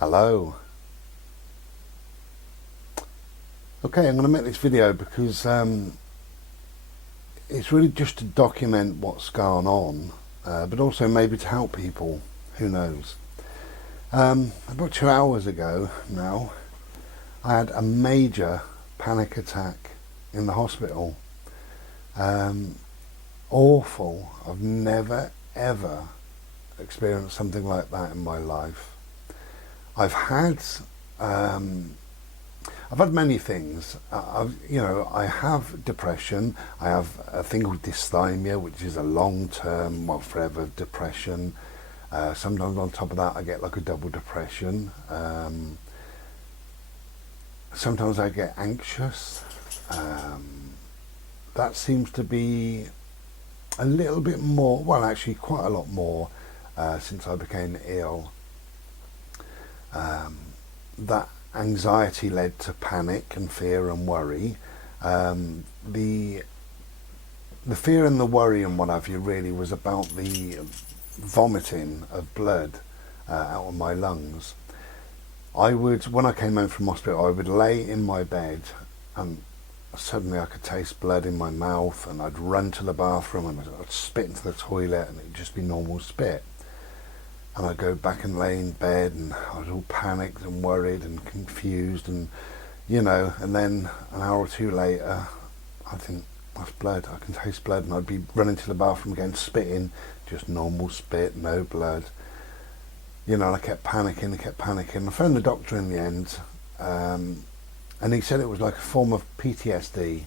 Hello. Okay, I'm going to make this video because it's really just to document what's gone on, but also maybe to help people. Who knows? About 2 hours ago now, I had a major panic attack in the hospital. Awful. I've never ever experienced something like that in my life. I've had many things. I have depression. I have a thing called dysthymia, which is a long-term, well, forever depression. Sometimes on top of that, I get like a double depression. Sometimes I get anxious. That seems to be a little bit more, well, actually quite a lot more since I became ill. That anxiety led to panic and fear and worry. The fear and the worry and what have you really was about the vomiting of blood out of my lungs. When I came home from hospital, I would lay in my bed and suddenly I could taste blood in my mouth, and I'd run to the bathroom and I'd spit into the toilet, and it'd just be normal spit. And I'd go back and lay in bed, and I was all panicked and worried and confused, and and then an hour or two later, I think, that's blood, I can taste blood, and I'd be running to the bathroom again, spitting, just normal spit, no blood. And I kept panicking. I phoned the doctor in the end, and he said it was like a form of PTSD.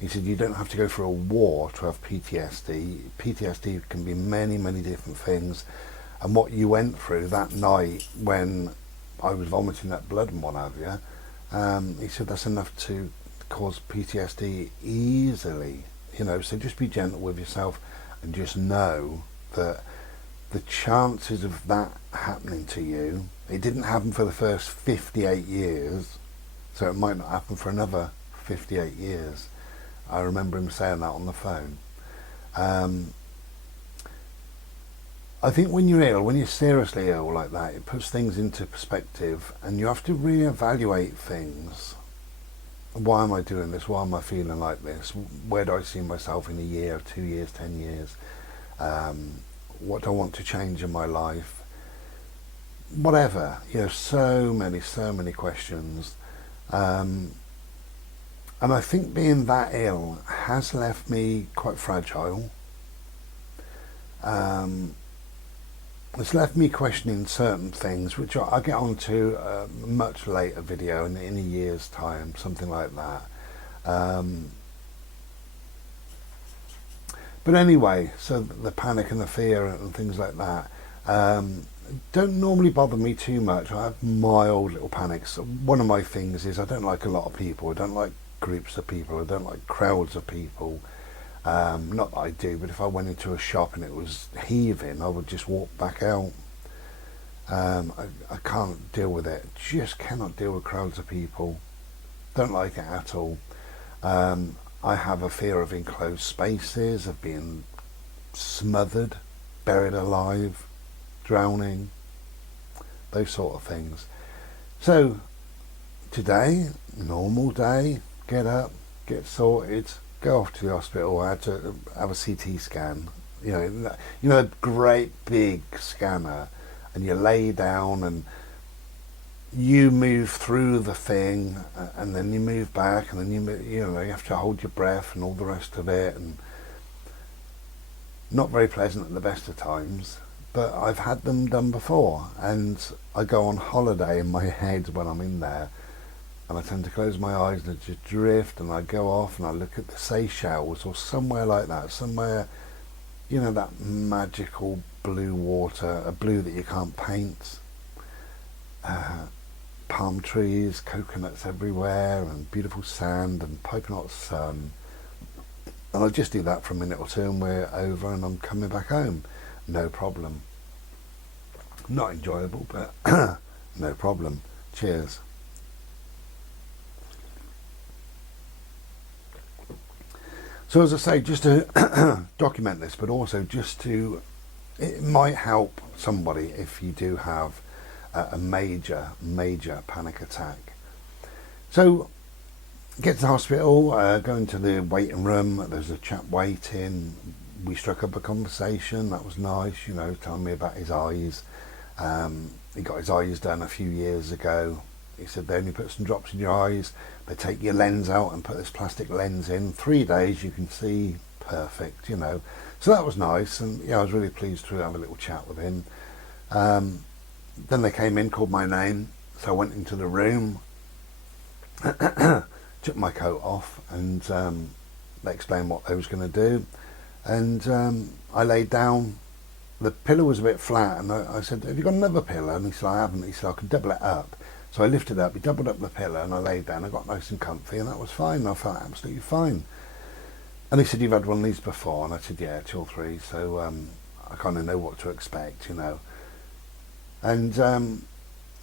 He said, you don't have to go through a war to have PTSD. PTSD can be many, many different things. And what you went through that night when I was vomiting that blood and what have you, he said that's enough to cause PTSD easily. So just be gentle with yourself and just know that the chances of that happening to you, it didn't happen for the first 58 years, so it might not happen for another 58 years. I remember him saying that on the phone. I think when you're ill, when you're seriously ill like that, it puts things into perspective, and you have to reevaluate things. Why am I doing this? Why am I feeling like this? Where do I see myself in a year, 2 years, 10 years? What do I want to change in my life? Whatever. So many questions. And I think being that ill has left me quite fragile. It's left me questioning certain things, which I'll get onto a much later video in a year's time, something like that. But anyway, so the panic and the fear and things like that don't normally bother me too much. I have mild little panics. One of my things is I don't like a lot of people. I don't like groups of people. I don't like crowds of people. Not that I do, but if I went into a shop and it was heaving, I would just walk back out. I can't deal with it. Just cannot deal with crowds of people. Don't like it at all. I have a fear of enclosed spaces, of being smothered, buried alive, drowning, those sort of things. So today, normal day, get up, get sorted, go off to the hospital. I had to have a CT scan. A great big scanner, and you lay down and you move through the thing, and then you move back, and then you have to hold your breath and all the rest of it, and not very pleasant at the best of times. But I've had them done before, and I go on holiday in my head when I'm in there. And I tend to close my eyes and just drift, and I go off and I look at the Seychelles or somewhere like that, somewhere, that magical blue water, a blue that you can't paint, palm trees, coconuts everywhere, and beautiful sand and piping hot sun. And I'll just do that for a minute or two, and we're over, and I'm coming back home. No problem. Not enjoyable, but no problem. Cheers. So as I say, just to document this, but also just to, it might help somebody if you do have a major panic attack. So get to the hospital, go into the waiting room. There's a chap waiting. We struck up a conversation. That was nice, telling me about his eyes. He got his eyes done a few years ago. He said they only put some drops in your eyes. They take your lens out and put this plastic lens in. 3 days you can see perfect, So that was nice, and I was really pleased to have a little chat with him. Then they came in, called my name, so I went into the room, took my coat off, and they explained what they was going to do. And I laid down. The pillow was a bit flat, and I said, have you got another pillow? And he said, I haven't. He said, I can double it up. So I lifted up, he doubled up the pillow, and I laid down. I got nice and comfy, and that was fine. I felt absolutely fine. And he said, you've had one of these before? And I said, yeah, 2 or 3. So I kind of know what to expect, And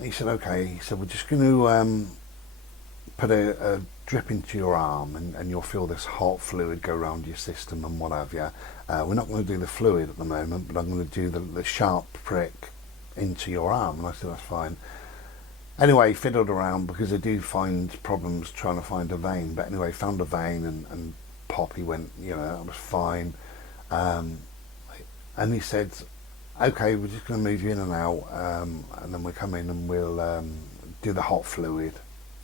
he said, okay. He said, we're just going to put a drip into your arm, and you'll feel this hot fluid go around your system and what have you. We're not going to do the fluid at the moment, but I'm going to do the sharp prick into your arm. And I said, that's fine. Anyway, fiddled around, because I do find problems trying to find a vein. But anyway, found a vein, and pop, he went, that was fine. And he said, okay, we're just going to move you in and out, and then we'll come in and we'll do the hot fluid.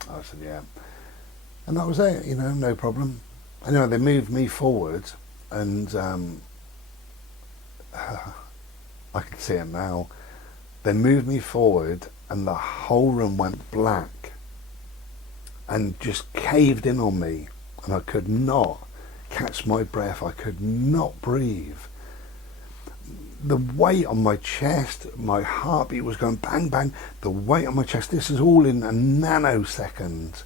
I said, yeah. And that was it, no problem. Anyway, they moved me forward, and I can see it now. They moved me forward, and the whole room went black and just caved in on me, and I could not catch my breath. I could not breathe. The weight on my chest, my heartbeat was going bang, bang. The weight on my chest, this is all in a nanosecond.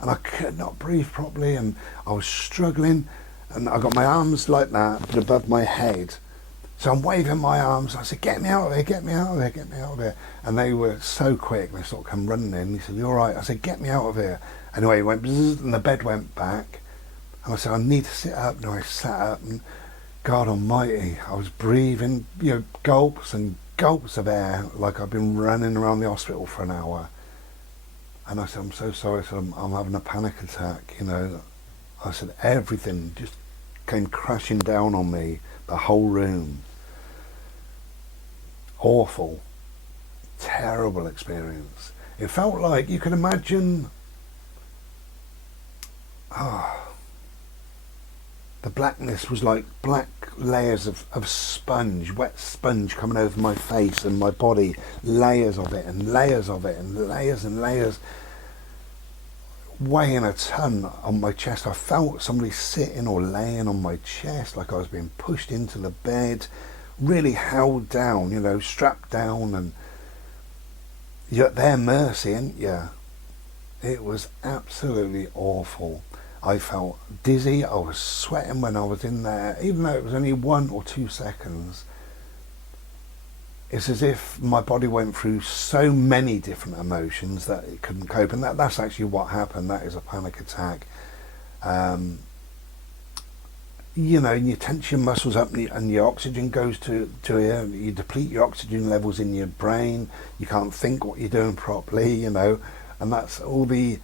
And I could not breathe properly, and I was struggling, and I got my arms like that, but above my head. So I'm waving my arms. I said, get me out of here, get me out of here, get me out of here. And they were so quick, they sort of come running in. He said, you all right? I said, get me out of here. Anyway, he went bzzz, and the bed went back. And I said, I need to sit up. And I sat up, and God almighty, I was breathing, gulps and gulps of air, like I've been running around the hospital for an hour. And I said, I'm so sorry. I said, I'm having a panic attack, I said, everything just came crashing down on me, the whole room. Awful, terrible experience. It felt like, you can imagine, the blackness was like black layers of sponge, wet sponge coming over my face and my body, layers of it and layers of it and layers and layers, weighing a ton on my chest. I felt somebody sitting or laying on my chest, like I was being pushed into the bed, really held down, strapped down, and you're at their mercy, ain't you? It was absolutely awful. I felt dizzy, I was sweating when I was in there, even though it was only 1 or 2 seconds. It's as if my body went through so many different emotions that it couldn't cope, and that's actually what happened. That is a panic attack. And you tense your muscles up, and your oxygen goes to here, you deplete your oxygen levels in your brain, you can't think what you're doing properly, and that's all the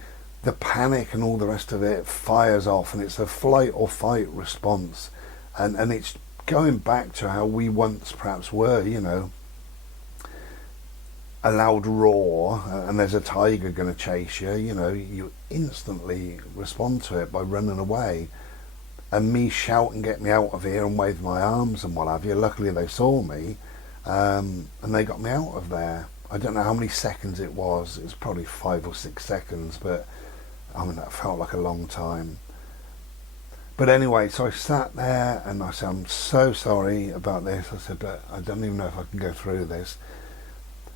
panic and all the rest of it fires off, and it's a flight or fight response, and it's going back to how we once perhaps were, a loud roar, and there's a tiger going to chase you, you instantly respond to it by running away. And me shouting, get me out of here, and wave my arms and what have you. Luckily they saw me, and they got me out of there. I don't know how many seconds it was. It was probably 5 or 6 seconds, but that felt like a long time. But anyway, so I sat there and I said, I'm so sorry about this. I said, but I don't even know if I can go through this.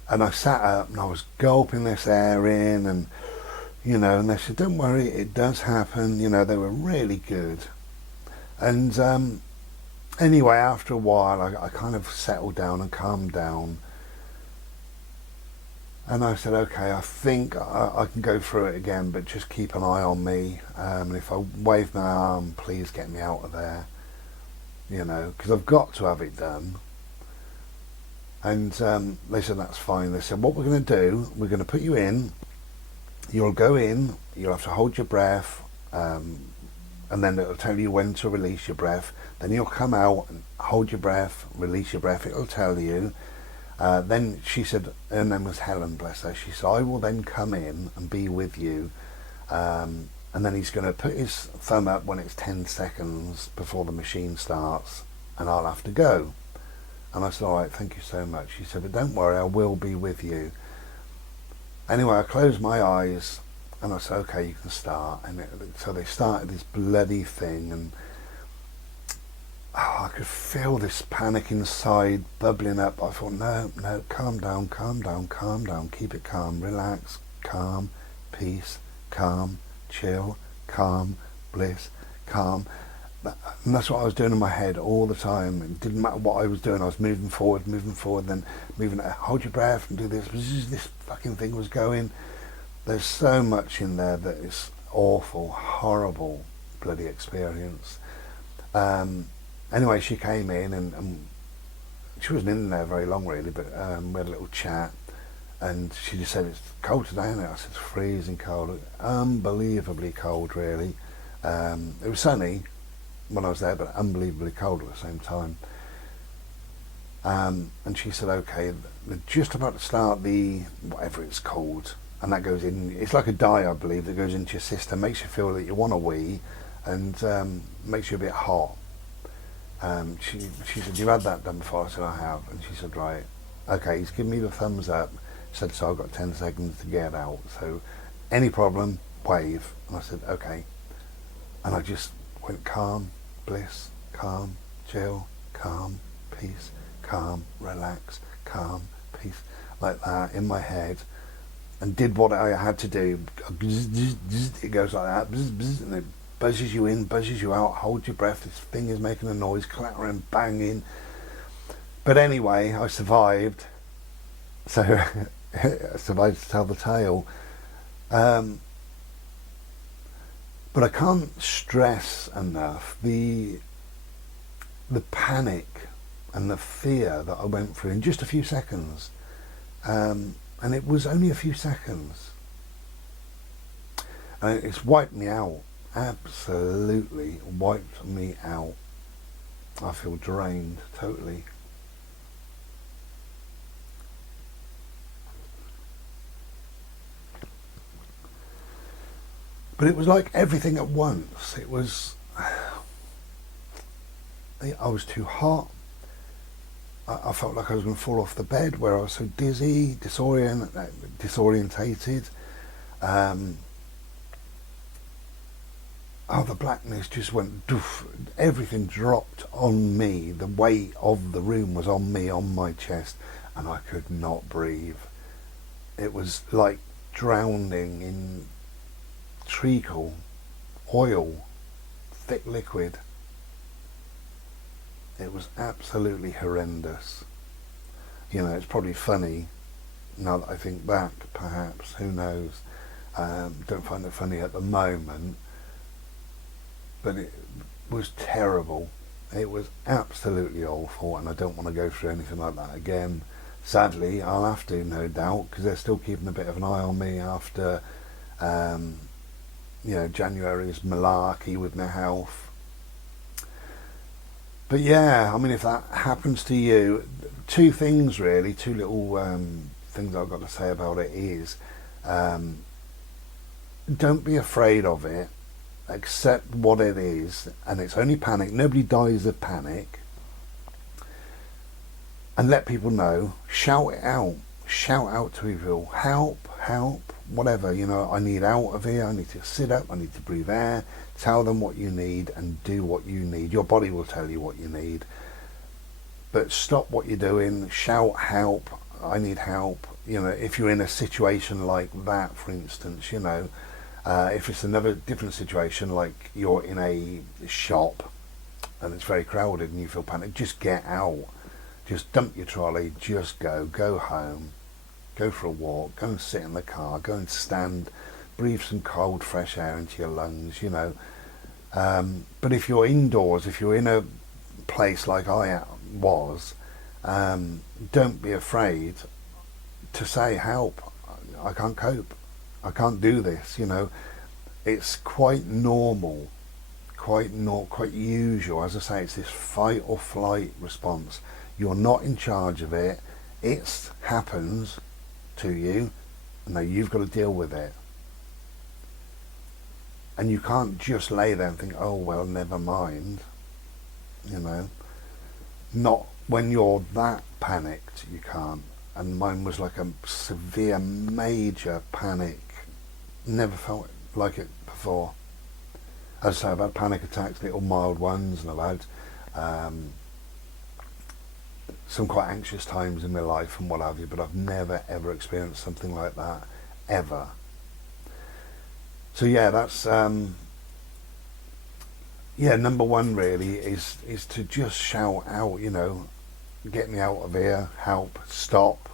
And I sat up and I was gulping this air in, and and they said, don't worry, it does happen. They were really good. And anyway, after a while, I kind of settled down and calmed down. And I said, okay, I think I can go through it again, but just keep an eye on me. And if I wave my arm, please get me out of there. Because I've got to have it done. And they said, that's fine. They said, what we're going to do, we're going to put you in, you'll go in, you'll have to hold your breath, and then it'll tell you when to release your breath. Then you'll come out and hold your breath, release your breath, it'll tell you. Then she said, her name was Helen, bless her, she said, I will then come in and be with you, and then he's going to put his thumb up when it's 10 seconds before the machine starts, and I'll have to go. And I said, all right, thank you so much. She said, but don't worry, I will be with you. Anyway, I closed my eyes and I said, okay, you can start. And so they started this bloody thing, and I could feel this panic inside bubbling up. I thought, no, calm down, keep it calm, relax, calm, peace, calm, chill, calm, bliss, calm. And that's what I was doing in my head all the time. It didn't matter what I was doing, I was moving forward, then moving, hold your breath and do this. This fucking thing was going. There's so much in there that is awful, horrible bloody experience. Anyway, she came in and she wasn't in there very long really, but we had a little chat, and she just said, it's cold today, isn't it? I said, it's freezing cold, unbelievably cold really. It was sunny when I was there, but unbelievably cold at the same time. And she said, okay, they're just about to start the, whatever it's called, and that goes in, it's like a dye, I believe, that goes into your system, makes you feel that you want to wee, and makes you a bit hot. She said, you've had that done before? I said, I have. And she said, right, okay, he's given me the thumbs up, said, so I've got 10 seconds to get out, so any problem, wave. And I said, okay. And I just went calm, bliss, calm, chill, calm, peace, calm, relax, calm, peace, like that in my head, and did what I had to do. It goes like that, and it buzzes you in, buzzes you out, hold your breath, this thing is making a noise, clattering, banging. But anyway, I survived, so I survived to tell the tale. But I can't stress enough the panic and the fear that I went through in just a few seconds. And it was only a few seconds. And it's wiped me out. Absolutely wiped me out. I feel drained totally. But it was like everything at once. It was, I was too hot. I felt like I was going to fall off the bed, where I was so dizzy, disorientated. The blackness just went doof. Everything dropped on me. The weight of the room was on me, on my chest, and I could not breathe. It was like drowning in treacle, oil, thick liquid. It was absolutely horrendous. You know, it's probably funny now that I think back, perhaps, who knows. Don't find it funny at the moment, but it was terrible. It was absolutely awful, and I don't want to go through anything like that again. Sadly, I'll have to, no doubt, because they're still keeping a bit of an eye on me after January's malarkey with my health. But yeah, I mean, if that happens to you, two things really, two little things I've got to say about it is, don't be afraid of it, accept what it is, and it's only panic. Nobody dies of panic. And let people know, shout it out to people, help, whatever, I need out of here, I need to sit up, I need to breathe air. Tell them what you need and do what you need. Your body will tell you what you need, but stop what you're doing, shout help, I need help. If you're in a situation like that, for instance, if it's another different situation, like you're in a shop and it's very crowded and you feel panic, just get out, just dump your trolley, just go home, go for a walk, go and sit in the car, go and stand, breathe some cold fresh air into your lungs. But if you're indoors, if you're in a place like I was, Don't be afraid to say, help, I can't cope, I can't do this. It's quite normal, quite usual. As I say, it's this fight or flight response. You're not in charge of it. It happens to you. Now you've got to deal with it. And you can't just lay there and think, oh well, never mind. Not when you're that panicked, you can't. And mine was like a severe, major panic. Never felt like it before. As I say, I've had panic attacks, little mild ones, and I've had some quite anxious times in my life and what have you, but I've never ever experienced something like that, ever. So yeah, that's number one really is to just shout out, get me out of here, help, stop,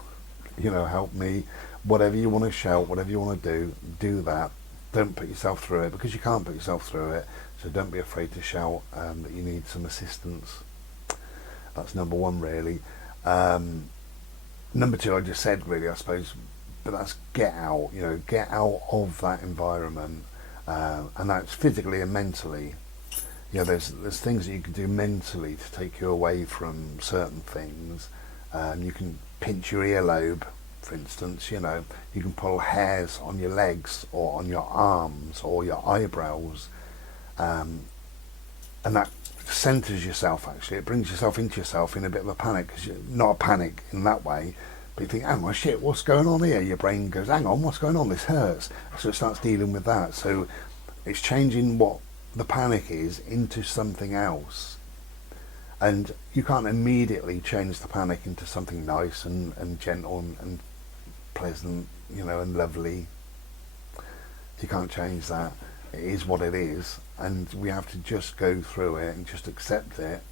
help me, whatever you want to shout, whatever you want to do that. Don't put yourself through it, because you can't put yourself through it. So don't be afraid to shout that you need some assistance. That's number one really. Number two, I just said really, I suppose, but that's get out, get out of that environment, and that's physically and mentally. There's things that you can do mentally to take you away from certain things. You can pinch your earlobe, for instance. You can pull hairs on your legs or on your arms or your eyebrows, and that centres yourself. Actually, it brings yourself into yourself in a bit of a panic, because you're not a panic in that way, but you think, hang on, shit, what's going on here? Your brain goes, hang on, what's going on? This hurts. So it starts dealing with that. So it's changing what the panic is into something else. And you can't immediately change the panic into something nice and gentle and pleasant, and lovely. You can't change that. It is what it is, and we have to just go through it and just accept it.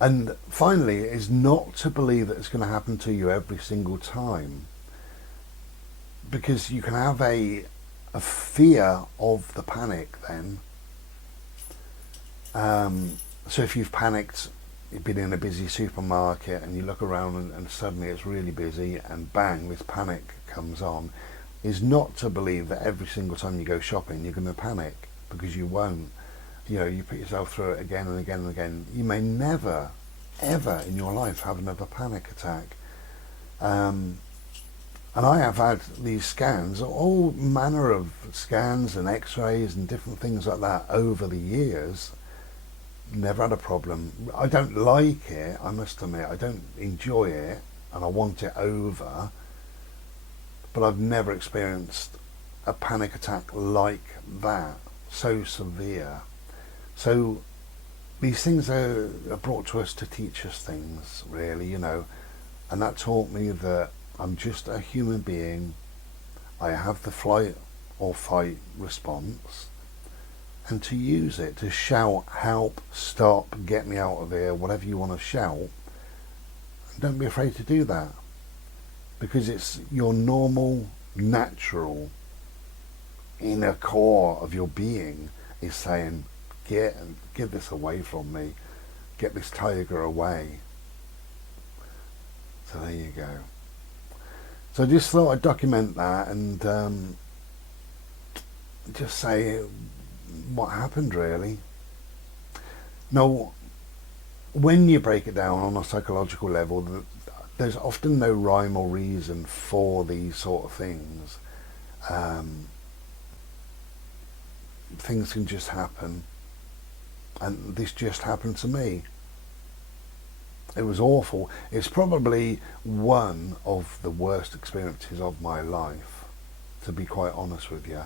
And finally, is not to believe that it's going to happen to you every single time, because you can have a fear of the panic then. So if you've panicked, you've been in a busy supermarket and you look around and suddenly it's really busy and bang, this panic comes on, is not to believe that every single time you go shopping you're going to panic, because you won't. You put yourself through it again and again and again. You may never ever in your life have another panic attack. And I have had these scans, all manner of scans and x-rays and different things like that over the years. Never had a problem. I don't like it, I must admit. I don't enjoy it, and I want it over. But I've never experienced a panic attack like that, so severe. So these things are brought to us to teach us things, really, and that taught me that I'm just a human being. I have the flight or fight response, and to use it to shout, help, stop, get me out of here, whatever you want to shout. Don't be afraid to do that, because it's your normal, natural inner core of your being is saying, get this away from me, get this tiger away. So there you go. So I just thought I'd document that and just say what happened really. Now, when you break it down on a psychological level, there's often no rhyme or reason for these sort of things. Things can just happen, and this just happened to me. It was awful. It's probably one of the worst experiences of my life, to be quite honest with you.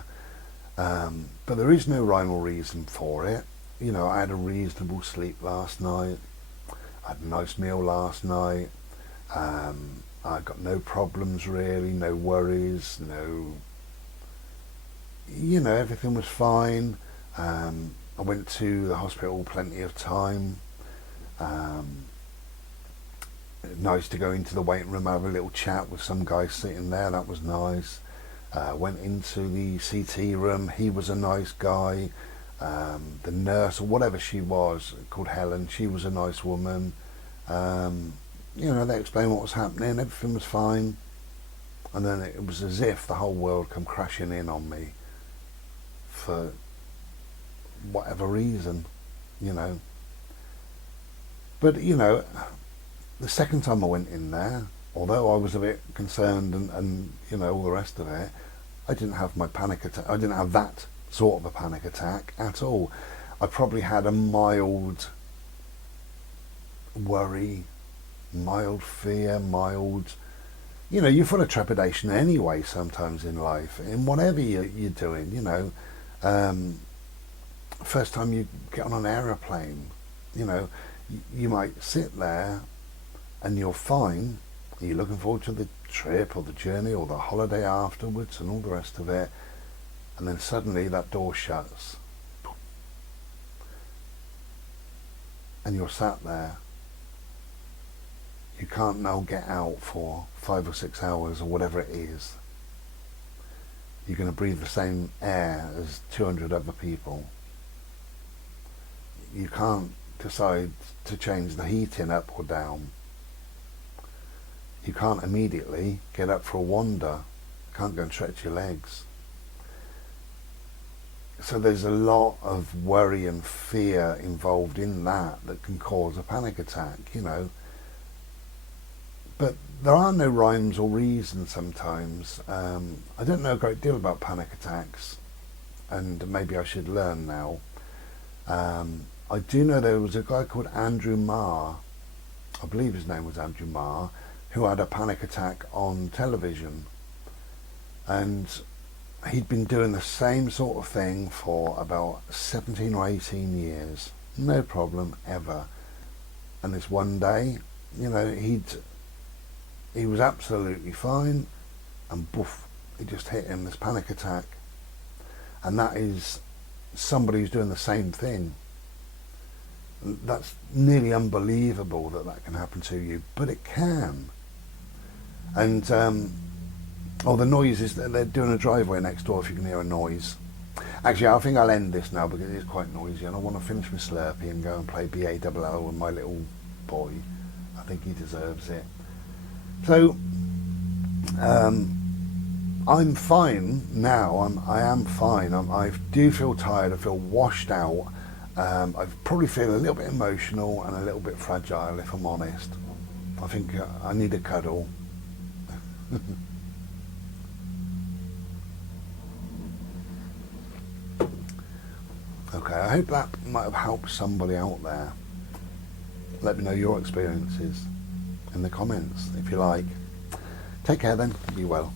But there is no rhyme or reason for it. I had a reasonable sleep last night. I had a nice meal last night. I got no problems really, no worries, everything was fine. I went to the hospital plenty of time. Nice to go into the waiting room, have a little chat with some guy sitting there, that was nice. Went into the CT room, he was a nice guy. The nurse, or whatever she was, called Helen, she was a nice woman. You know, they explained what was happening, everything was fine, and then it was as if the whole world come crashing in on me for whatever reason, you know. But, you know, the second time I went in there, although I was a bit concerned and you know, all the rest of it, I didn't have my panic attack. I didn't have that sort of a panic attack at all. I probably had a mild worry, mild fear, mild... You know, you're full of trepidation anyway sometimes in life, in whatever you're doing, you know. First time you get on an aeroplane, you know, you might sit there and you're fine, you're looking forward to the trip or the journey or the holiday afterwards and all the rest of it, and then suddenly that door shuts and you're sat there. You can't now get out for 5 or 6 hours or whatever it is. You're going to breathe the same air as 200 other people. You can't decide to change the heating up or down. You can't immediately get up for a wander. Can't go and stretch your legs. So there's a lot of worry and fear involved in that can cause a panic attack, you know. But there are no rhymes or reasons sometimes. I don't know a great deal about panic attacks, and maybe I should learn now. I do know there was a guy called Andrew Marr, I believe his name was Andrew Marr, who had a panic attack on television. And he'd been doing the same sort of thing for about 17 or 18 years. No problem ever. And this one day, you know, he was absolutely fine, and boof, it just hit him, this panic attack. And that is somebody who's doing the same thing. That's nearly unbelievable that can happen to you, but it can. And the noise is that they're doing a driveway next door, if you can hear a noise. Actually, I think I'll end this now because it is quite noisy, and I want to finish my Slurpee and go and play BALL with my little boy. I think he deserves it. So, I'm fine now. I am fine. I do feel tired. I feel washed out. I probably feel a little bit emotional and a little bit fragile, if I'm honest. I think I need a cuddle. Okay, I hope that might have helped somebody out there. Let me know your experiences in the comments, if you like. Take care then. Be well.